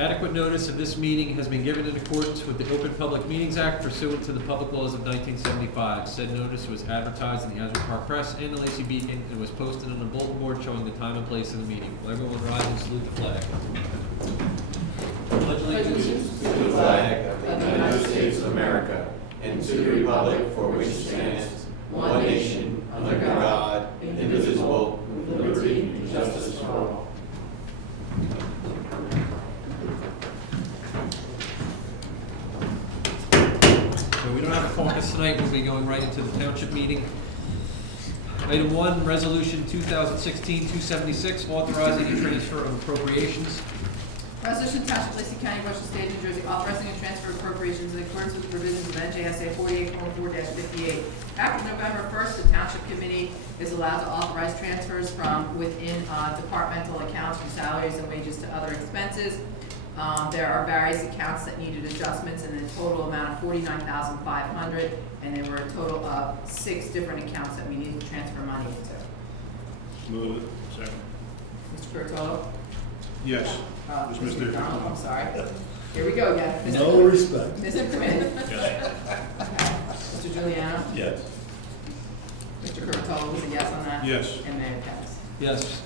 Adequate notice of this meeting has been given in accordance with the Open Public Meetings Act pursuant to the public laws of 1975. Said notice was advertised in the Asbury Park Press and the Lacey Beacon and was posted on the bulletin board showing the time and place of the meeting. Will everyone rise and salute the flag? Pledge allegiance to the flag of the United States of America and to the republic for which it stands, one nation, under God, indivisible, with liberty and justice for all. So we don't have a caucus tonight. We'll be going right into the township meeting. Item 1, Resolution 2016-276, authorizing a transfer of appropriations. Resolution Township of Lacey County, Ocean State, New Jersey, authorizing a transfer of appropriations in accordance with the provisions of NJSA 48:4-58. After November 1st, the Township Committee is allowed to authorize transfers from within departmental accounts from salaries and wages to other expenses. There are various accounts that needed adjustments in a total amount of $49,500, and there were a total of 6 different accounts that we needed to transfer money into. Move it. Second. Mr. Curatolo? Yes. Mr. McDonald, I'm sorry. Here we go again. No respect. Mr. Quinn? Yes. Mr. Juliano? Yes. Mr. Curatolo was a yes on that? Yes. And Mayor Kennas. Yes.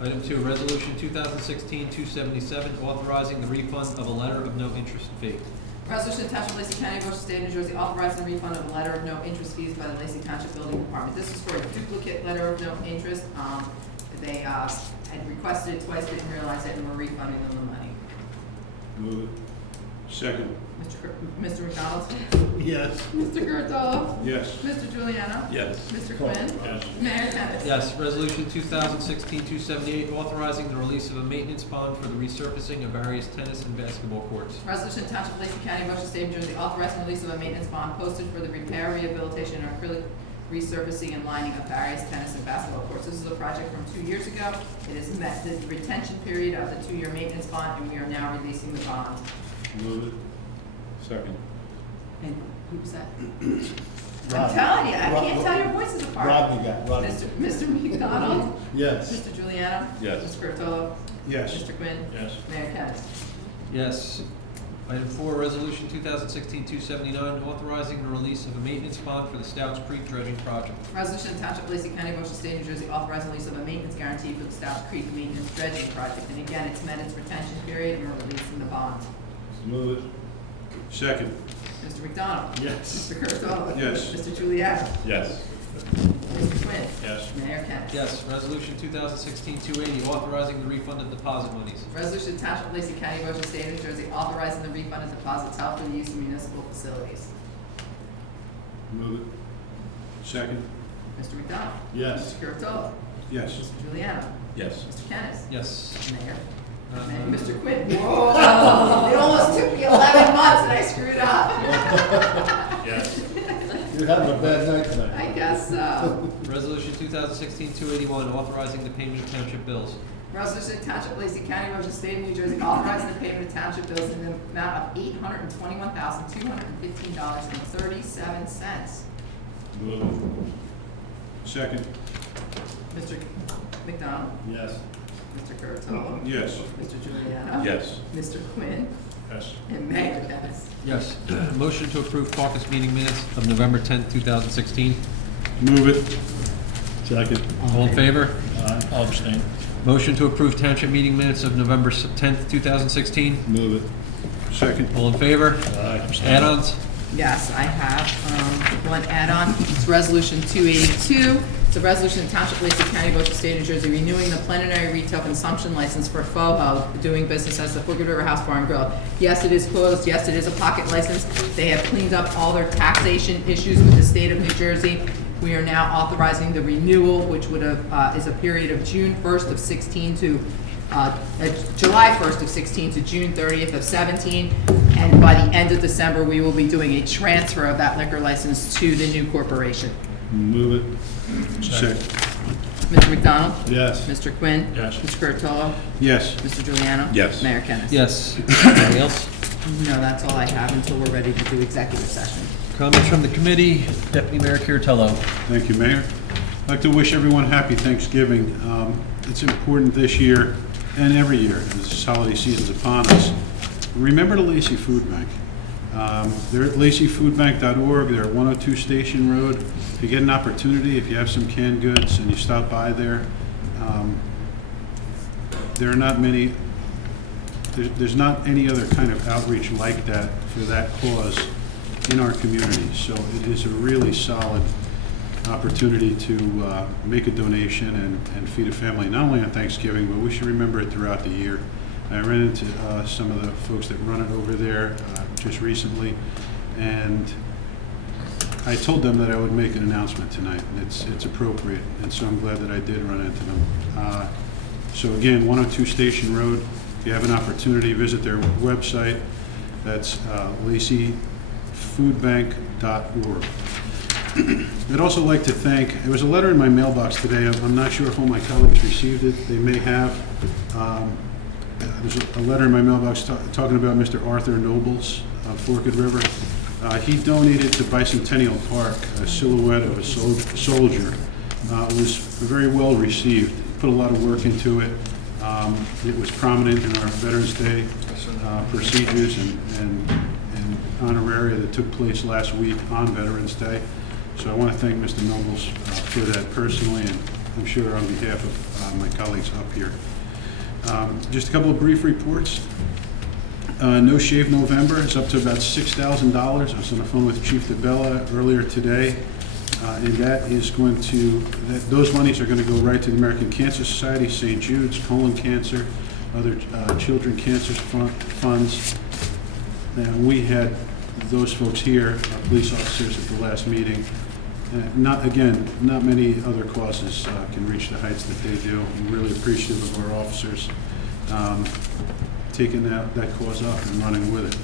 Item 2, Resolution 2016-277, authorizing the refund of a letter of no interest fee. Resolution to Township of Lacey County, Ocean State, New Jersey, authorizing the refund of a letter of no interest fees by the Lacey Township Building Department. This is for a duplicate letter of no interest. They had requested it twice, didn't realize it, and we're refunding them the money. Move it. Second. Mr. McDonald? Yes. Mr. Curatolo? Yes. Mr. Juliano? Yes. Mr. Quinn? Yes. Mayor Kennas. Yes. Resolution 2016-278, authorizing the release of a maintenance bond for the resurfacing of various tennis and basketball courts. Resolution to Township of Lacey County, Ocean State, New Jersey, authorizing the release of a maintenance bond posted for the repair, rehabilitation, and acrylic resurfacing and lining of various tennis and basketball courts. This is a project from 2 years ago. It has met the retention period of the 2-year maintenance bond, and we are now releasing the bond. Move it. Second. And who was that? I'm Rodney. telling you, I can't Rod- tell your voices apart. Rodney got Rodney. Mr. McDonald? Yes. Mr. Juliano? Yes. Mr. Curatolo? Yes. Mr. Quinn? Yes. Mayor Kennas. Yes. Item 4, Resolution 2016-279, authorizing the release of a maintenance bond for the Stouts Creek dredging project. Resolution to Township of Lacey County, Ocean State, New Jersey, authorizing lease of a maintenance guarantee for the Stouts Creek Maintenance Dredging Project. And again, it's met its retention period, and we're releasing the bond. Move it. Second. Mr. McDonald? Yes. Mr. Curatolo? Yes. Mr. Juliano? Yes. Mr. Quinn? Yes. Mayor Kennas. Yes. Resolution 2016-280, authorizing the refund of deposit monies. Resolution to Township of Lacey County, Ocean State, New Jersey, authorizing the refund of deposits held for the use of municipal facilities. Move it. Second. Mr. McDonald? Yes. Mr. Curatolo? Yes. Mr. Juliano? Yes. Mr. Kennas. Yes. Mayor? Uh, Mr. Quinn? Whoa! It almost took me 11 months and I screwed up. Yes. You're having a bad night tonight. I guess so. Resolution 2016-281, authorizing the payment of township bills. Resolution to Township of Lacey County, Ocean State, New Jersey, authorizing the payment of township bills in the amount of $821,215.37. Move it. Second. Mr. McDonald? Yes. Mr. Curatolo? Yes. Mr. Juliano? Yes. Mr. Quinn? Yes. And Mayor Kennas. Yes. Motion to approve caucus meeting minutes of November 10th, 2016. Move it. Second. All in favor? I'll abstain. Motion to approve township meeting minutes of November 10th, 2016. Move it. Second. All in favor? Abstain. Add-ons? Yes, I have one add-on. It's Resolution 282. It's a resolution of Township of Lacey County, Ocean State, New Jersey, renewing the plenary retail consumption license for FOHO, doing business as the Forked River House Bar and Grill. Yes, it is closed. Yes, it is a pocket license. They have cleaned up all their taxation issues with the state of New Jersey. We are now authorizing the renewal, which would have, is a period of June 1st of 16 to July 1st of 16 to June 30th of 17, and by the end of December, we will be doing a transfer of that liquor license to the new corporation. Move it. Second. Mr. McDonald? Yes. Mr. Quinn? Yes. Mr. Curatolo? Yes. Mr. Juliano? Yes. Mayor Kennas. Yes. Anything else? No, that's all I have until we're ready to do executive session. Comments from the committee? Deputy Mayor Curatello. Thank you, Mayor. I'd like to wish everyone happy Thanksgiving. It's important this year and every year, as this holiday season's upon us, remember the Lacey Food Bank. They're at laceyfoodbank.org. They're at 102 Station Road. If you get an opportunity, if you have some canned goods and you stop by there, there are not many, there's not any other kind of outreach like that for that cause in our community. So it is a really solid opportunity to make a donation and feed a family, not only on Thanksgiving, but we should remember it throughout the year. I ran into some of the folks that run it over there just recently, and I told them that I would make an announcement tonight, and it's appropriate, and so I'm glad that I did run into them. So again, 102 Station Road, if you have an opportunity, visit their website. That's laceyfoodbank.org. I'd also like to thank, there was a letter in my mailbox today. I'm not sure if all my colleagues received it. They may have. There's a letter in my mailbox talking about Mr. Arthur Nobles of Forked River. He donated to Bicentennial Park a silhouette of a soldier. It was very well received. Put a lot of work into it. It was prominent in our Veterans Day procedures and honoraria that took place last week on Veterans Day. So I want to thank Mr. Nobles for that personally, and I'm sure on behalf of my colleagues up here. Just a couple of brief reports. No Shave November is up to about $6,000. I was on the phone with Chief DeBella earlier today, and that is going to, those monies are going to go right to the American Cancer Society, St. Jude's, colon cancer, other children cancer funds. And we had those folks here, police officers, at the last meeting. Not many other causes can reach the heights that they do. I'm really appreciative of our officers taking that cause up and running with it.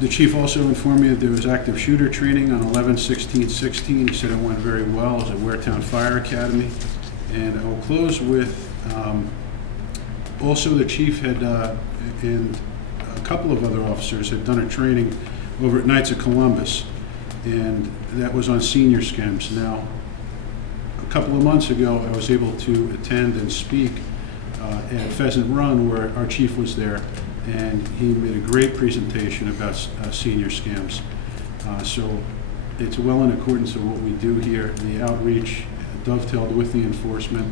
The chief also informed me that there was active shooter training on 11/16/16. He said it went very well. It was at Waretown Fire Academy. And I will close with, also the chief had, and a couple of other officers had done a training over at Knights of Columbus, and that was on senior scams. Now, a couple of months ago, I was able to attend and speak at Pheasant Run, where our chief was there, and he made a great presentation about senior scams. So it's well in accordance with what we do here. The outreach dovetailed with the enforcement.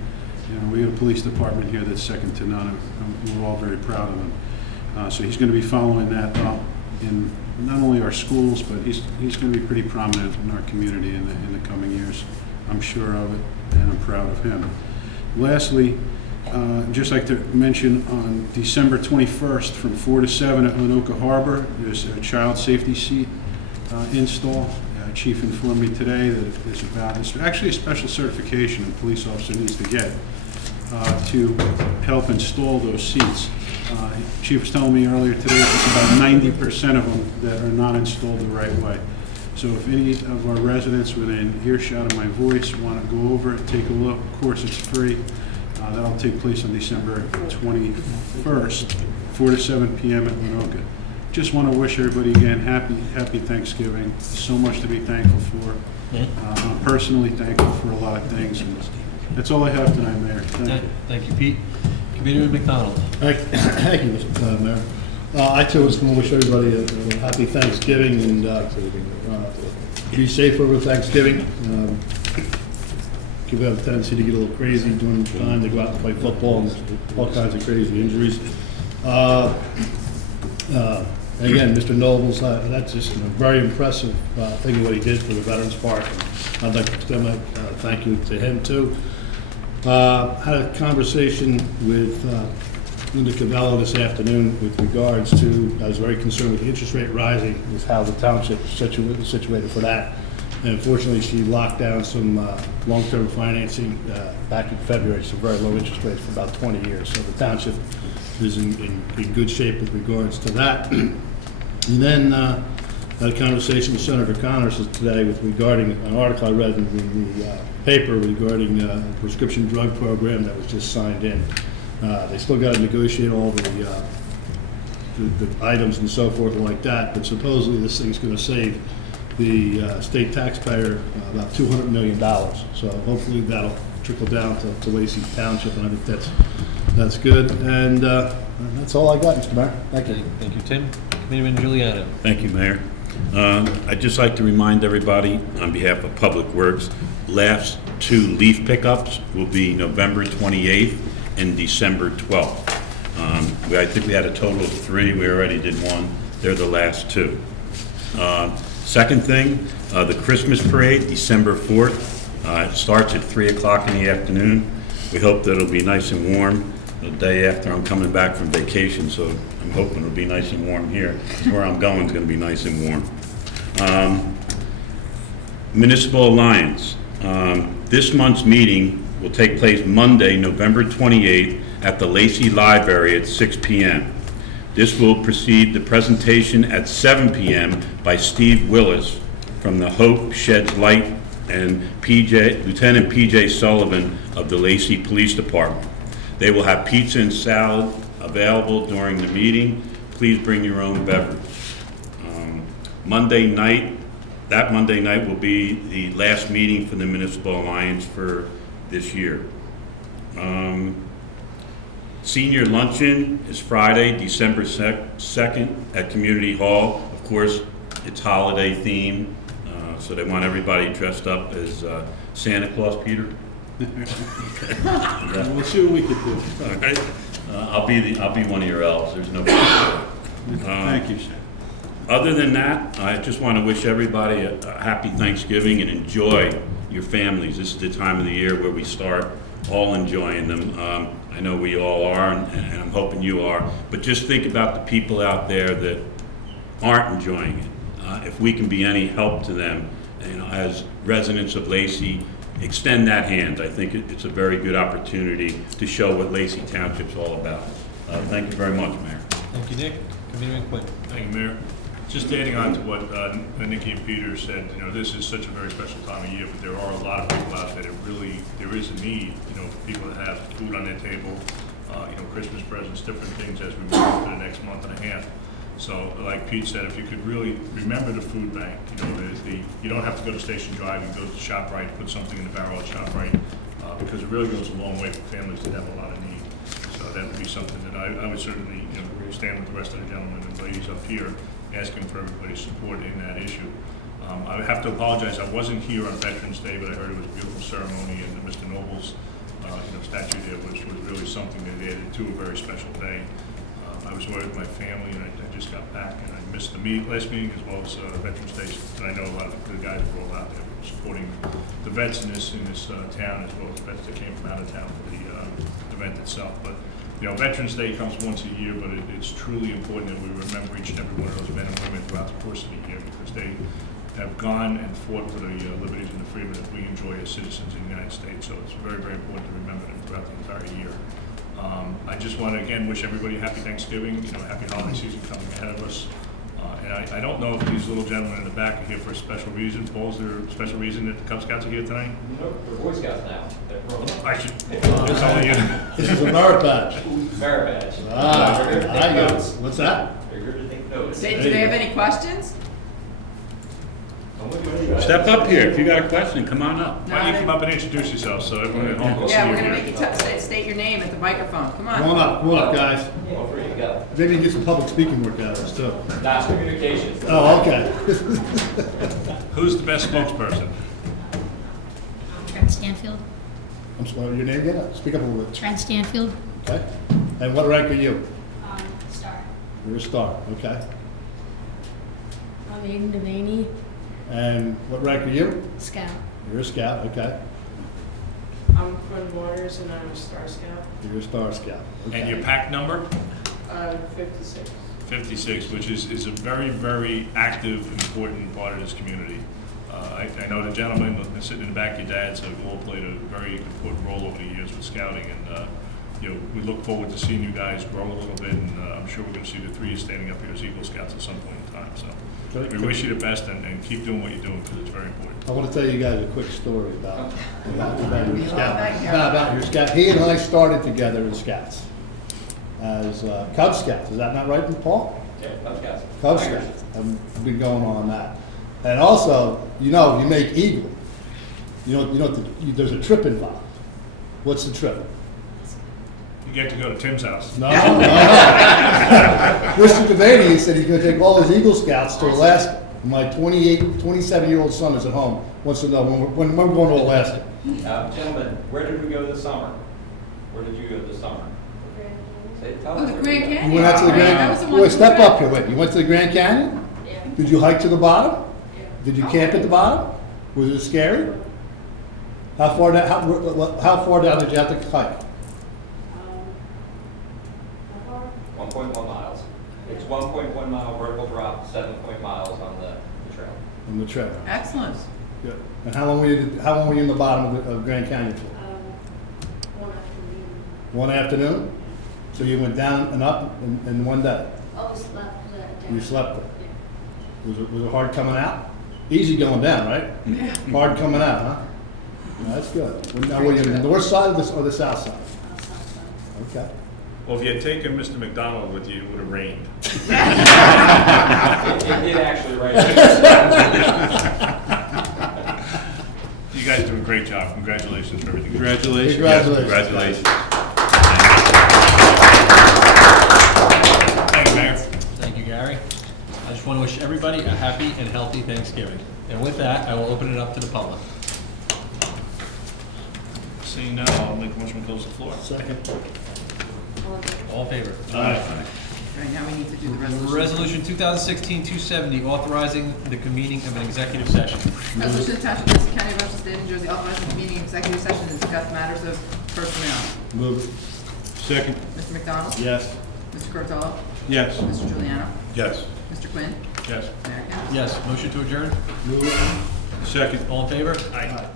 You know, we have a police department here that's second to none. We're all very proud of them. So he's going to be following that up in not only our schools, but he's going to be pretty prominent in our community in the coming years. I'm sure of it, and I'm proud of him. Lastly, I'd just like to mention on December 21st from 4 to 7 at Lenoka Harbor, there's a child safety seat install. Chief informed me today that it's actually a special certification a police officer needs to get to help install those seats. Chief was telling me earlier today it's about 90% of them that are not installed the right way. So if any of our residents within earshot of my voice want to go over it, take a look. Of course, it's free. That'll take place on December 21st, 4 to 7 p.m. at Lenoka. Just want to wish everybody again happy Thanksgiving. So much to be thankful for. I'm personally thankful for a lot of things, and that's all I have tonight, Mayor. Thank you. Thank you, Pete. Committeeman McDonald. Thank you, Mr. Mayor. I too just want to wish everybody a happy Thanksgiving and be safe over Thanksgiving. People have a tendency to get a little crazy during the time they go out and play football, and all kinds of crazy injuries. Again, Mr. Nobles, that's just a very impressive thing what he did for the Veterans Park. And I'd like to extend my thank you to him too. Had a conversation with Linda Cavello this afternoon with regards to, I was very concerned with the interest rate rising, is how the township is situated for that. And unfortunately, she locked down some long-term financing back in February, so very low interest rates for about 20 years. So the township is in good shape with regards to that. And then had a conversation with Senator Connors today regarding an article I read in the paper regarding a prescription drug program that was just signed in. They still got to negotiate all the items and so forth like that, but supposedly this thing's going to save the state taxpayer about $200 million. So hopefully that'll trickle down to Lacey Township, and I think that's That's good, and that's all I got, Mr. Mayor. Thank you. Thank you, Tim. Committeeman Giuliano. Thank you, Mayor. I'd just like to remind everybody, on behalf of Public Works, last 2 leaf pickups will be November 28th and December 12th. I think we had a total of 3. We already did 1. They're the last 2. Second thing, the Christmas parade, December 4th. It starts at 3 o'clock in the afternoon. We hope that it'll be nice and warm the day after I'm coming back from vacation, so I'm hoping it'll be nice and warm here. Where I'm going is going to be nice and warm. Municipal Alliance. This month's meeting will take place Monday, November 28th at the Lacey Library at 6 p.m. This will precede the presentation at 7 p.m. by Steve Willis from the Hope Sheds Light and Lieutenant P.J. Sullivan of the Lacey Police Department. They will have pizza and salad available during the meeting. Please bring your own beverage. Monday night will be the last meeting for the Municipal Alliance for this year. Senior luncheon is Friday, December 2nd at Community Hall. Of course, it's holiday themed, so they want everybody dressed up as Santa Claus, Peter. We'll see what we can do. All right. I'll be one of your elves. There's no problem. Thank you, sir. Other than that, I just want to wish everybody a happy Thanksgiving and enjoy your families. This is the time of the year where we start all enjoying them. I know we all are, and I'm hoping you are. But just think about the people out there that aren't enjoying it. If we can be any help to them, as residents of Lacey, extend that hand. I think it's a very good opportunity to show what Lacey Township's all about. Thank you very much, Mayor. Thank you, Nick. Committeeman Quinn. Thank you, Mayor. Just adding on to what Nikki and Peter said, this is such a very special time of year, but there are a lot of people out there that there is a need, for people to have food on their table, Christmas presents, different things as we move into the next month and a half. So, like Pete said, if you could really remember the food bank, you don't have to go to Station Drive, you can go to ShopRite, put something in the barrel at ShopRite, because it really goes a long way for families that have a lot of need. So that would be something that I would certainly, stand with the rest of the gentlemen and ladies up here, asking for everybody's support in that issue. I have to apologize, I wasn't here on Veterans Day, but I heard it was a beautiful ceremony, and Mr. Noble's statue there was really something that they added to a very special day. I was away with my family, and I just got back, and I missed the last meeting as well as Veterans Day, and I know a lot of the guys were all out there supporting the vets in this town, as well as vets that came from out of town for the event itself. But Veterans Day comes once a year, but it's truly important that we remember each and every one of those men and women throughout the course of the year, because they have gone and fought for the liberties and the freedom that we enjoy as citizens in the United States. So it's very, very important to remember them throughout the entire year. I just want to again wish everybody happy Thanksgiving, happy holiday season coming ahead of us. And I don't know if these little gentlemen in the back are here for a special reason. Paul, is there a special reason that the Cub Scouts are here tonight? Nope, we're Boy Scouts now. They're grown up. I should. It's only you. This is a merit badge. Merit badge. I got it. What's that? Figured to take notes. Do they have any questions? Step up here. If you got a question, come on up. Why don't you come up and introduce yourself so everyone at home can see Yeah, you we're gonna here? make you state your name at the microphone. Come Come on on. up, guys. Feel free to go. Maybe you can get some public speaking work out of this too. Mass communications. Oh, okay. Who's the best spokesperson? Trent Stanfield. I'm sorry, your name again? Speak up a little bit. Trent Stanfield. Okay. And what rank are you? Star. You're a star, okay. I'm Aiden Devaney. And what rank are you? Scout. You're a scout, okay. I'm Quinn Waters, and I'm a Star Scout. You're a star scout. Okay. And your pack number? 56. 56, which is a very, very active, important part of this community. I know the gentlemen sitting in the back, your dads, have all played a very important role over the years with scouting, and we look forward to seeing you guys grow a little bit, and I'm sure we're going to see the 3 of you standing up here as Eagle Scouts at some point in time. So we wish you the best, and keep doing what you're doing, because it's very important. I want to tell you guys a quick story about your scout. that, Gary. About your scout. He and I started together in Scouts as Cub Scouts. Is that not right, Paul? Yeah, Cub Scouts. Cub Scouts. I've been going on that. And also, you make Eagle. There's a trip involved. What's the trip? You get to go to Tim's house. No, no. Mr. Devaney said he's gonna take all his Eagle Scouts to Alaska. My 27-year-old son is at home, wants to know when we're going to Alaska. Gentlemen, where did we go this summer? Where did you go this summer? Say, tell Oh, us the where Grand we Canyon. You went out to the Right, that was Grand, the one wait, step trip. up here, wait, you went to the Grand Canyon? Yeah. Did you hike to the bottom? Yeah. Did you camp at the bottom? Was it scary? How far down, how far down did you have to hike? 1.1 miles. It's 1.1 mile vertical drop, 7 miles on the trail. On the trail. Excellent. Good. And how long were you in the bottom of Grand Canyon for? One afternoon. One afternoon? So you went down and up in one day? Oh, we slept down. You slept there? Yeah. Was it hard coming out? Easy going down, right? Yeah. Hard coming out, huh? No, that's good. Now, were you on the north side or the south side? South side. Okay. Well, if you had taken Mr. McDonald with you, it would have rained. It did actually rain. You guys do a great job. Congratulations for everything. Congratulations. Congratulations. Congratulations. Thank you, Mayor. Thank you, Gary. I just want to wish everybody a happy and healthy Thanksgiving. And with that, I will open it up to the public. Seeing now, I'll make a motion to close the floor. Second. All in favor? Aye. Right, now we need to do the Resolution resolution. 2016-270, authorizing the convening of an executive session. Resolution to Township of Lacey County, Ocean State, New Jersey, authorizing convening an executive session to discuss matters of personnel. Move it. Second. Mr. McDonald? Yes. Mr. Curatolo? Yes. Mr. Juliano? Yes. Mr. Quinn? Yes. Mayor Kennas. Yes, motion to adjourn? Move it. Second. All in favor? Aye.